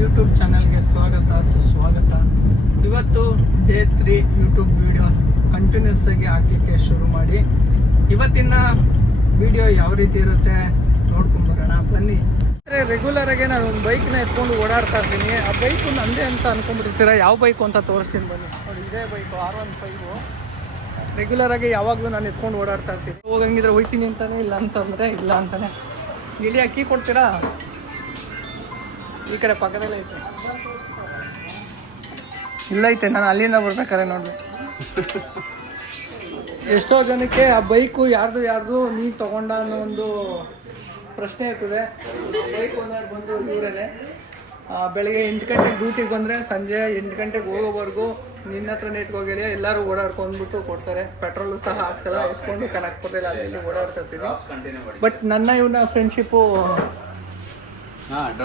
YouTube ಚಾನಲ್ಗೆ ಸ್ವಾಗತ ಸುಸ್ವಾಗತ. ಇವತ್ತು ಡೇ 3 ಯೂಟ್ಯೂಬ್ ವಿಡಿಯೋ ಕಂಟಿನ್ಯೂಸ್ ಆಗಿ ಹಾಕಲಿಕ್ಕೆ ಶುರು ಮಾಡಿ. ಇವತ್ತಿನ ವಿಡಿಯೋ ಯಾವ ರೀತಿ ಇರುತ್ತೆ ನೋಡ್ಕೊಂಡ್ಬರೋಣ ಬನ್ನಿ. ರೆಗ್ಯುಲರ್ ಆಗಿ ನಾನು ಒಂದು ಬೈಕ್ನ ಎತ್ಕೊಂಡು ಓಡಾಡ್ತಾ ಇರ್ತೀನಿ. ಆ ಬೈಕು ನಂದೇ ಅಂತ ಅನ್ಕೊಂಡ್ಬಿಟ್ಟಿರ್ತೀರ. ಯಾವ ಬೈಕು ಅಂತ ತೋರಿಸ್ತೀನಿ ಬನ್ನಿ. ನೋಡಿ, ಇದೇ ಬೈಕು R15. ರೆಗ್ಯುಲರ್ ಆಗಿ ಯಾವಾಗಲೂ ನಾನು ಎತ್ಕೊಂಡು ಓಡಾಡ್ತಾ ಇರ್ತೀನಿ. ಹೋಗಂಗಿದ್ರೆ ಹೋಯ್ತೀನಿ ಅಂತಾನೆ, ಇಲ್ಲ ಅಂತಂದರೆ ಇಲ್ಲ ಅಂತಾನೆ. ಇಳಿ ಅಕ್ಕಿ ಕೊಡ್ತೀರಾ? ಈ ಕಡೆ ಪಕ್ಕದಲ್ಲೇ ಐತೆ. ಇಲ್ಲ ಐತೆ, ನಾನು ಅಲ್ಲಿಂದ ಬರ್ಬೇಕಾರೆ ನೋಡಿದೆ. ಎಷ್ಟೋ ಜನಕ್ಕೆ ಆ ಬೈಕು ಯಾರ್ದು ನೀನು ತಗೊಂಡ ಅನ್ನೋ ಒಂದು ಪ್ರಶ್ನೆ ಇರ್ತದೆ. ಬೈಕ್ ಓನರ್ ಬಂದು ಇವರೇನೆ. ಬೆಳಗ್ಗೆ 8 ಗಂಟೆಗೆ ಡ್ಯೂಟಿಗೆ ಬಂದರೆ ಸಂಜೆ 8 ಗಂಟೆಗೆ ಹೋಗೋವರೆಗೂ ನಿನ್ನ ಹತ್ರನೇ ಇಟ್ಕೋಗಿಲ್ಲ, ಎಲ್ಲರೂ ಓಡಾಡ್ಕೊಂಡ್ಬಿಟ್ಟು ಕೊಡ್ತಾರೆ. ಪೆಟ್ರೋಲು ಸಹ ಹಾಕ್ಸಲ್ಲ, ಎತ್ಕೊಂಡು ಕನಕ್ಪುರದಲ್ಲಿ ಅಲ್ಲಿ ಓಡಾಡ್ತಿರ್ತೀವಿ. ಬಟ್ ನನ್ನ ಇವನ ಫ್ರೆಂಡ್ಶಿಪ್ಪು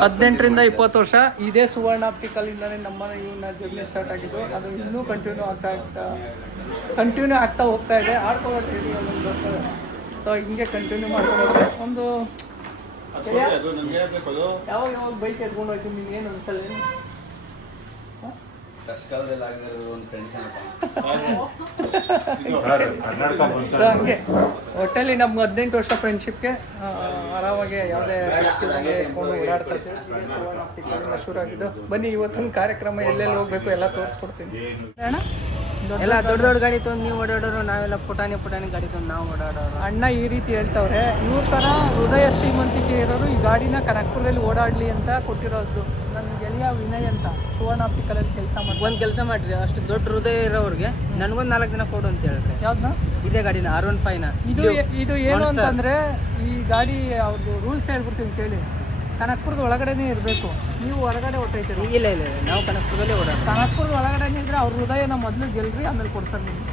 18ರಿಂದ 20 ವರ್ಷ. ಇದೇ ಸುವರ್ಣ ಆಪ್ಟಿಕಲಿಂದನೇ ನಮ್ಮ ಇವನ್ನ ಜರ್ನಿ ಸ್ಟಾರ್ಟ್ ಆಗಿದ್ದು. ಅದು ಇನ್ನೂ ಕಂಟಿನ್ಯೂ ಆಗ್ತಾ ಹೋಗ್ತಾ ಇದೆ. ಆಡ್ಕೊಳ್ತೀವಿ ಒಂದೊಂದು ಬರ್ತದೆ. ಸೊ ಹಿಂಗೆ ಕಂಟಿನ್ಯೂ ಮಾಡ್ಕೊಂಡ್ರೆ ಒಂದು ಯಾವಾಗ ಬೈಕ್ ಎತ್ಕೊಂಡು ಹೋಗ್ತೀನಿ. ನೀನು ಏನು ಅನ್ಸಲ್ಲ? ಹಂಗೆ ಒಟ್ಟಲ್ಲಿ ನಮ್ಗೆ 18 ವರ್ಷ ಫ್ರೆಂಡ್ಶಿಪ್ಗೆ ಆರಾಮಾಗಿ ಯಾವುದೇ ರಿಸ್ಕ್ ಇಲ್ಲಂಗೆ ಎತ್ಕೊಂಡು ಓಡಾಡ್ತಾ ಇರ್ತೀವಿ. ಶುರು ಆಗಿದ್ದು. ಬನ್ನಿ, ಇವತ್ತಿನ ಕಾರ್ಯಕ್ರಮ ಎಲ್ಲೆಲ್ಲಿ ಹೋಗ್ಬೇಕು ಎಲ್ಲ ತೋರಿಸ್ಕೊಡ್ತೀನಿ. ಎಲ್ಲ ದೊಡ್ಡ ದೊಡ್ಡ ಗಾಡಿ ತಂದು ನೀವು ಓಡಾಡೋರು, ನಾವೆಲ್ಲ ಪುಟಾಣಿ ಗಾಡಿ ತಂದು ನಾವು ಓಡಾಡೋರು. ಅಣ್ಣ ಈ ರೀತಿ ಹೇಳ್ತವ್ರೆ. ಇವ್ರ ಥರ ಹೃದಯ ಶ್ರೀಮಂತಿಕೆ ಇರೋರು ಈ ಗಾಡಿನ ಕನಕ್ಪುರದಲ್ಲಿ ಓಡಾಡಲಿ ಅಂತ ಕೊಟ್ಟಿರೋದು. ನನ್ನ ಗೆಳೆಯ ವಿನಯ್ ಅಂತ ಸುವರ್ಣ ಆಪ್ಟಿಕಲಲ್ಲಿ ಕೆಲಸ ಮಾಡಿ. ಒಂದು ಕೆಲಸ ಮಾಡಿರಿ, ಅಷ್ಟು ದೊಡ್ಡ ಹೃದಯ ಇರೋರಿಗೆ ನನಗೊಂದು 4 ದಿನ ಕೊಡು ಅಂತ ಹೇಳಿದ್ರೆ. ಯಾವ್ದನ್ನ? ಇದೇ ಗಾಡಿನ R15ನ. ಇದು ಏನು ಅಂತಂದರೆ, ಈ ಗಾಡಿ ಅವ್ರದ್ದು ರೂಲ್ಸ್ ಹೇಳ್ಬಿಡ್ತೀನಿ ಕೇಳಿ. ಕನಕ್ಪುರದ ಒಳಗಡೆನೇ ಇರಬೇಕು. ನೀವು ಹೊರಗಡೆ ಹೊಟ್ಟೈತೀರಿ? ಇಲ್ಲ ನಾವು ಕನಕ್ಪುರದಲ್ಲೇ ಓಡಾಡ. ಕನಕ್ಪುರದ ಒಳಗಡೆನೇ ಇದ್ರೆ ಅವ್ರ ಹೃದಯನ ಮೊದಲು ಗೆಲ್ರಿ, ಆಮೇಲೆ ಕೊಡ್ತಾರೆ ನಿಮ್ಗೆ.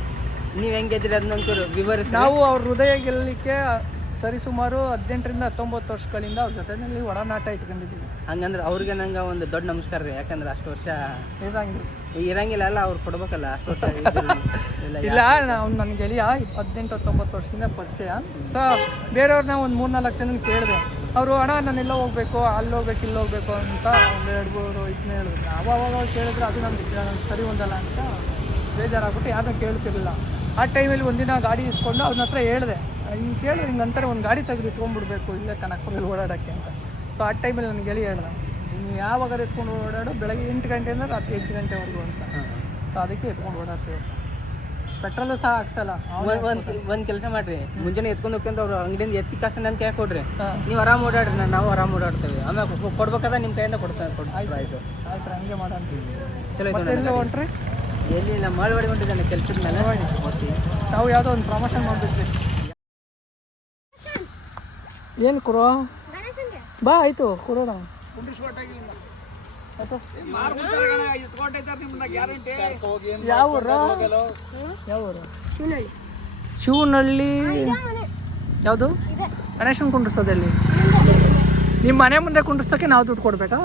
ನೀವು ಹೆಂಗೆ ಗೆದ್ದಿರಿ ಅದನ್ನಂತೂ ವಿವರಿಸಿ. ನಾವು ಅವ್ರ ಹೃದಯ ಗೆಲ್ಲಲಿಕ್ಕೆ ಸರಿಸುಮಾರು 18ರಿಂದ 19 ವರ್ಷಗಳಿಂದ ಅವ್ರ ಜೊತೆಯಲ್ಲಿ ಒಡನಾಟ ಇಟ್ಕೊಂಡಿದ್ದೀವಿ. ಹಂಗಂದ್ರೆ ಅವ್ರಿಗೆ ನಂಗೆ ಒಂದು ದೊಡ್ಡ ನಮಸ್ಕಾರ ರೀ. ಯಾಕಂದ್ರೆ ಅಷ್ಟು ವರ್ಷ ಇರಂಗಿಲ್ಲ ಅಲ್ಲ, ಅವ್ರು ಕೊಡ್ಬೇಕಲ್ಲ ಅಷ್ಟು ವರ್ಷ. ಇಲ್ಲ, ನಾವು ನನ್ನ ಗೆಳೆಯ 18-19 ವರ್ಷದಿಂದ ಪರಿಚಯ. ಸೊ ಬೇರೆಯವ್ರನ್ನ ಒಂದು 3-4 ಜನ ಕೇಳಿದೆ. ಅವರು ಅಣ್ಣ ನಾನೆಲ್ಲ ಹೋಗ್ಬೇಕು, ಅಲ್ಲಿ ಹೋಗ್ಬೇಕು, ಇಲ್ಲಿ ಹೋಗ್ಬೇಕು ಅಂತ ಒಂದು 2-3 ಇದನ್ನ ಹೇಳಿದ್ರು. ಅವಾಗ ಕೇಳಿದ್ರೆ ಅದು ನಮ್ಗೆ ಸರಿ ಹೊಂದಲ್ಲ ಅಂತ ಬೇಜಾರಾಗ್ಬಿಟ್ಟು ಯಾರನ್ನ ಕೇಳ್ತಿರ್ಲಿಲ್ಲ. ಆ ಟೈಮಲ್ಲಿ ಒಂದಿನ ಗಾಡಿ ಇಸ್ಕೊಂಡು ಅವ್ನ ಹತ್ರ ಹೇಳಿದೆ, ಹಿಂಗೆ ಕೇಳಿದ್ರೆ ಹಿಂಗೆ ಅಂತಾರೆ, ಒಂದು ಗಾಡಿ ತೆಗೆದು ಇಟ್ಕೊಂಡ್ಬಿಡ್ಬೇಕು ಇಲ್ಲೇ ಕನಕ್ಪುರಲ್ಲಿ ಓಡಾಡೋಕ್ಕೆ ಅಂತ. ಸೊ ಆ ಟೈಮಲ್ಲಿ ನನ್ನ ಗೆಳೆಯ ಹೇಳ್ದೆ, ನೀವು ಯಾವಾಗ ಎತ್ಕೊಂಡು ಓಡಾಡೋ ಬೆಳಗ್ಗೆ 8 ಗಂಟೆಯಿಂದ ರಾತ್ರಿ 8 ಗಂಟೆವರೆಗೂ ಅಂತ. ಸೊ ಅದಕ್ಕೆ ಎತ್ಕೊಂಡು ಓಡಾಡ್ತೀವಿ. ಪೆಟ್ರೋಲು ಸಹ ಹಾಕ್ಸಲ್ಲ. ಒಂದು ಕೆಲಸ ಮಾಡ್ರಿ, ಮುಂಜಾನೆ ಎತ್ಕೊಂಡು ಹೋಗ್ಕೊಂತ ಅವ್ರು ಅಂಗಡಿಯಿಂದ ಎತ್ತಿ ಕಾಸು ನನ್ನ ಕೈ ಕೊಡ್ರಿ, ನೀವು ಆರಾಮ್ ಓಡಾಡ್ರಿ, ನಾವು ಆರಾಮ್ ಓಡಾಡ್ತೇವೆ. ಆಮೇಲೆ ಕೊಡ್ಬೇಕಾದ್ರೆ ನಿಮ್ಮ ಕೈಯಿಂದ ಕೊಡ್ತಾರೆ. ಆಯ್ತು ಹಂಗೆ ಮಾಡಂತೀವಿ. ಚಲೋ ಎಲ್ಲ ಹೊಂಟ್ರಿ? ಎಲ್ಲಿ ನಮ್ಮ ಮಾಳ್ವಾಡಿ ಹೊಂಟಿದ್ದಾನೆ ಕೆಲಸದ ಮೇಲೆ. ನಾವು ಯಾವುದೋ ಒಂದು ಪ್ರಮೋಷನ್ ಮಾಡ್ಬಿಟ್ರಿ. ಏನು ಕುರೋ ಬಾ, ಆಯಿತು ಕೊಡೋಣ. ಯಾವ ಊರು? ಶಿವನಹಳ್ಳಿ. ಯಾವುದು? ಗಣೇಶನ್ ಕುಂಡ್ರಿಸೋದಲ್ಲಿ ನಿಮ್ಮ ಮನೆ ಮುಂದೆ ಕುಂಡ್ರಿಸೋಕ್ಕೆ ನಾವು ದುಡ್ಡು ಕೊಡ್ಬೇಕಾ?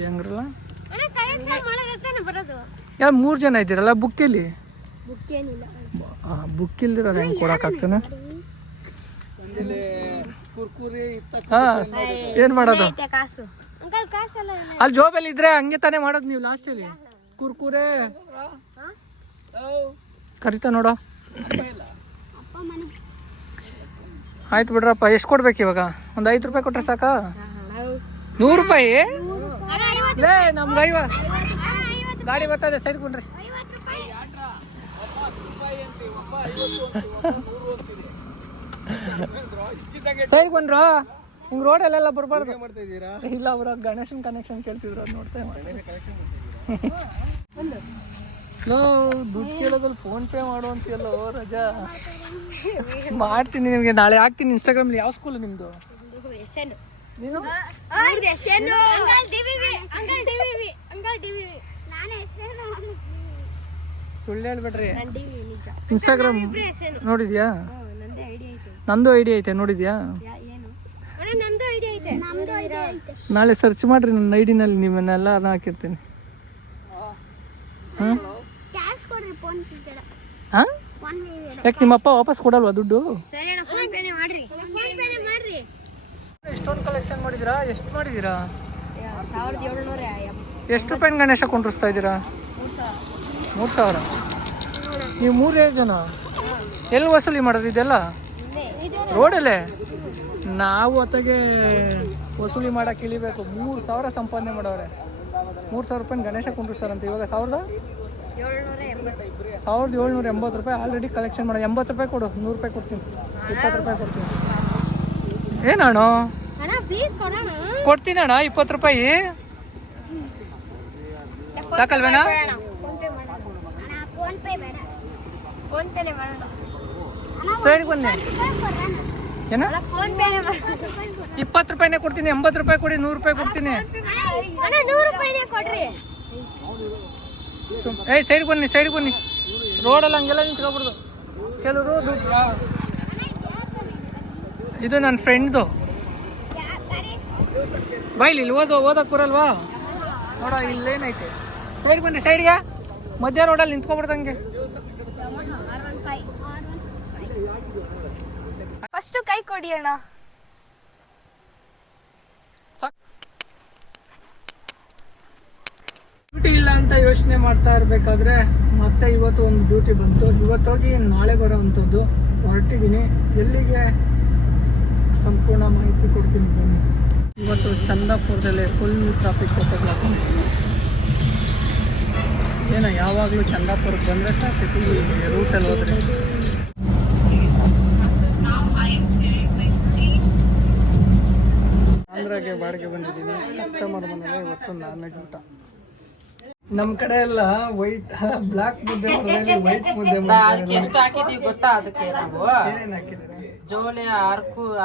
ಹೆಂಗ್ರಲ್ಲ? ಯಾವ 3 ಜನ ಇದ್ದೀರಲ್ಲ? ಬುಕ್ಕಿಲ್ಲಿ ಬುಕ್ಕಿಲ್ದಿರೋದು ಹೆಂಗೆ ಕೊಡೋಕ್ಕಾಗ್ತಾನೆ? ಹಾಂ, ಏನು ಮಾಡೋದು? ಅಲ್ಲಿ ಜೋಬಲ್ಲಿ ಇದ್ರೆ ಹಂಗೆ ತಾನೇ ಮಾಡೋದು ನೀವು. ಲಾಸ್ಟಲ್ಲಿ ಕುರ್ಕುರೆ ಕರಿತಾ ನೋಡೋ. ಆಯ್ತು ಬಿಡ್ರಪ್ಪ. ಎಷ್ಟು ಕೊಡ್ಬೇಕು ಇವಾಗ? ಒಂದು 5 ರೂಪಾಯಿ ಕೊಟ್ರೆ ಸಾಕಾ? 100 ರೂಪಾಯಿ? ಲೇ, ನಮ್ಗೆ 50 ಗಾಡಿ ಬರ್ತದೆ, ಸೈಡ್ ಕೊಂಡ್ರಿ. ಸೈಡ್ ಕೊಂಡ್ರ ಹಿಂಗೆ ರೋಡಲ್ಲೆಲ್ಲ ಬರಬಾರ್ದು. ಇಲ್ಲ, ಅವ್ರ ಗಣೇಶನ್ ಕನೆಕ್ಷನ್ ಕೇಳ್ತಿದ್ರು, ಅದು ನೋಡ್ತೇವೆ. ದುಡ್ಡು ಕೇಳೋದ್ರಲ್ಲಿ ಫೋನ್ ಪೇ ಮಾಡುವಂತೀಯಲ್ಲ ರಜಾ. ಮಾಡ್ತೀನಿ ನಿಮಗೆ, ನಾಳೆ ಹಾಕ್ತೀನಿ ಇನ್ಸ್ಟಾಗ್ರಾಮಲ್ಲಿ. ಯಾವ ಸ್ಕೂಲು ನಿಮ್ಮದು? ನೀನು ಸುಳ್ಳು ಹೇಳ್ಬೇಡ್ರಿ. ಇನ್ಸ್ಟಾಗ್ರಾಮ್ ನೋಡಿದ್ಯಾ? ನಂದು ಐಡಿ ಐತೆ, ನೋಡಿದ್ಯಾ? ನಾಳೆ ಸರ್ಚ್ ಮಾಡ್ರಿ ನನ್ನ ಐಡಿನಲ್ಲಿ, ನಿಮ್ಮನ್ನೆಲ್ಲ ಹಾಕಿರ್ತೀನಿ. ಹಾಂ, ಯಾಕೆ ನಿಮ್ಮಪ್ಪ ವಾಪಸ್ ಕೊಡಲ್ವಾ ದುಡ್ಡು? ಎಷ್ಟೊಂದು ಕಲೆಕ್ಷನ್ ಮಾಡಿದ್ದೀರಾ? ಎಷ್ಟು ಮಾಡಿದ್ದೀರಾ? 1750. ಎಷ್ಟು ರೂಪಾಯಿ ಗಣೇಶ ಕುಂಡ್ರಿಸ್ತಾ ಇದ್ದೀರಾ? 3000. ನೀವು 3 ಜನ ಎಲ್ಲಿ ವಸೂಲಿ ಮಾಡೋದು ಇದೆಲ್ಲ? ರೋಡಲ್ಲೇ. ನಾವು ಹೊತ್ತಿಗೆ ವಸೂಲಿ ಮಾಡೋಕೆ ಇಳಿಬೇಕು. 3000 ಸಂಪಾದನೆ ಮಾಡೋರೆ. 3000 ರೂಪಾಯಿ ಗಣೇಶ ಕುಂಡ್ರಿಸ್ತಾರಂತೆ. ಇವಾಗ 1780 ರೂಪಾಯಿ ಆಲ್ರೆಡಿ ಕಲೆಕ್ಷನ್ ಮಾಡೋ. 80 ರೂಪಾಯಿ ಕೊಡು, 100 ರೂಪಾಯಿ ಕೊಡ್ತೀನಿ, 20 ರೂಪಾಯಿ ಕೊಡ್ತೀನಿ. ಏನಣ್ಣ ಕೊಡ್ತೀನಿ ಅಣ್ಣ, 20 ರೂಪಾಯಿ ಸಾಕಲ್ವೇನಾ? ಸರಿ ಬನ್ನಿ. ಏನ 20 ರೂಪಾಯಿನೇ ಕೊಡ್ತೀನಿ, 80 ರೂಪಾಯಿ ಕೊಡಿ, 100 ರೂಪಾಯಿ ಕೊಡ್ತೀನಿ. ಸೈಡ್ ಬನ್ನಿ. ರೋಡಲ್ಲಿ ಹಂಗೆಲ್ಲ ನಿಂತ್ಕೊಬಿಡ್ದು. ಕೆಲವರು ಇದು ನನ್ನ ಫ್ರೆಂಡ್ದು. ಬಾಯ್ಲಿ ಇಲ್ಲಿ ಓದಕ್ಕೆ ಬರಲ್ವಾ? ನೋಡ ಇಲ್ಲೇನೈತೆ. ಸೈಡ್ ಬನ್ನಿ, ಸೈಡ್ಗೆ. ಮಧ್ಯ ರೋಡಲ್ಲಿ ನಿಂತ್ಕೊಬಿಡ್ದಂಗೆ. ಫಸ್ಟ್ ಕೈ ಕೊಡಿ ಅಣ್ಣ. ಡ್ಯೂಟಿ ಇಲ್ಲ ಅಂತ ಯೋಚನೆ ಮಾಡ್ತಾ ಇರಬೇಕಾದ್ರೆ ಮತ್ತೆ ಇವತ್ತು ಒಂದು ಡ್ಯೂಟಿ ಬಂತು. ಇವತ್ತೋಗಿ ನಾಳೆ ಬರೋವಂಥದ್ದು. ಹೊರಟಿದ್ದೀನಿ. ಎಲ್ಲಿಗೆ ಸಂಪೂರ್ಣ ಮಾಹಿತಿ ಕೊಡ್ತೀನಿ ಬನ್ನಿ. ಇವತ್ತು ಚಂದಾಪುರದಲ್ಲಿ ಫುಲ್ ಟ್ರಾಫಿಕ್ ಗೊತ್ತಾಗ್ಲತ್ತ. ಏನೋ ಯಾವಾಗಲೂ ಚಂದಾಪುರಕ್ಕೆ ಬಂದರೆ ಟ್ರಾಫಿಕ್, ಈ ರೂಟಲ್ಲಿ ಹೋದರೆ. ಆಂಧ್ರಾಗೆ ಬಾಡಿಗೆ ಬಂದಿದ್ದೀನಿ. ಕಸ್ಟಮರ್ ಮನೆಗೆ ಇವತ್ತು ನಾನ್ ವೆಜ್ ಊಟ. ನಮ್ಮ ಕಡೆ ಎಲ್ಲ ಬ್ಲಾಕ್ ಮುದ್ದೆ ಮಾಡಿದ್ರೆ ವೈಟ್ ಮುದ್ದೆ ಅದಕ್ಕೆ ಎಷ್ಟು ಹಾಕಿದೀವಿ ಗೊತ್ತಾ? ಅದಕ್ಕೆ ನಾವು ಏನೇನು ಹಾಕಿದ್ದೀರಾ? ಜೋಳೆ,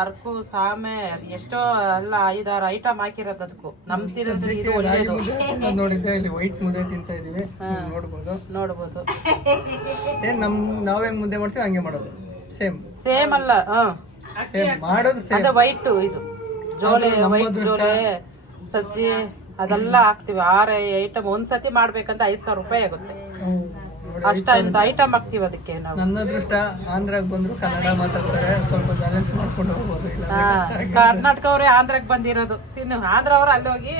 ಅರ್ಕು, ಸಾಮೆ, ಅದು ಎಷ್ಟೋ ಎಲ್ಲ 5-6 ಐಟಮ್ ಹಾಕಿರೋದು. ಅದಕ್ಕೂ ನಮ್ ತಿನ್ನೋದು ಇದು ಒಳ್ಳೇದು. ನೋಡಿದ್ದೆ, ಇಲ್ಲಿ ವೈಟ್ ಮುದ್ದೆ ತಿಂತಾ ಇದೀವಿ, ನೋಡ್ಬೋದು. ನಾವ್ ಹೆಂಗ್ ಮುದ್ದೆ ಮಾಡ್ತೀವಿ ಹಂಗೆ ಮಾಡೋದು. ಸೇಮ್ ಅಲ್ಲ, ಸೇಮ್ ಮಾಡೋದು ಸೇಮ್. ಅದು ವೈಟ್. ಇದು ಜೋಳೆ, ವೈಟ್ ಜೋಳೆ, ಸಜ್ಜಿ ಅದೆಲ್ಲ ಹಾಕ್ತಿವಿ. 6 ಐಟಮ್ ಒಂದ್ಸತಿ ಮಾಡ್ಬೇಕಂತ 5000 ರೂಪಾಯಿ ಆಗುತ್ತೆ. ಅಷ್ಟೊಂದು ಐಟಮ್ ಹಾಕ್ತಿವಿ ಅದಕ್ಕೆ ನಾವು. ನನ್ನ ಅದೃಷ್ಟ ಆಂಧ್ರಾಗ ಬಂದ್ರು ಕನ್ನಡ ಮಾತಾಡ್ತಾರೆ, ಸ್ವಲ್ಪ ಬ್ಯಾಲೆನ್ಸ್ ಮಾಡ್ಕೊಂಡು ಹೋಗ್ಬೋದು. ಕರ್ನಾಟಕ ಅವರೇ ಆಂಧ್ರಕ್ಕೆ ಬಂದಿರೋದು. ಆಂಧ್ರ ಅವರು ಅಲ್ಲಿ ಹೋಗಿ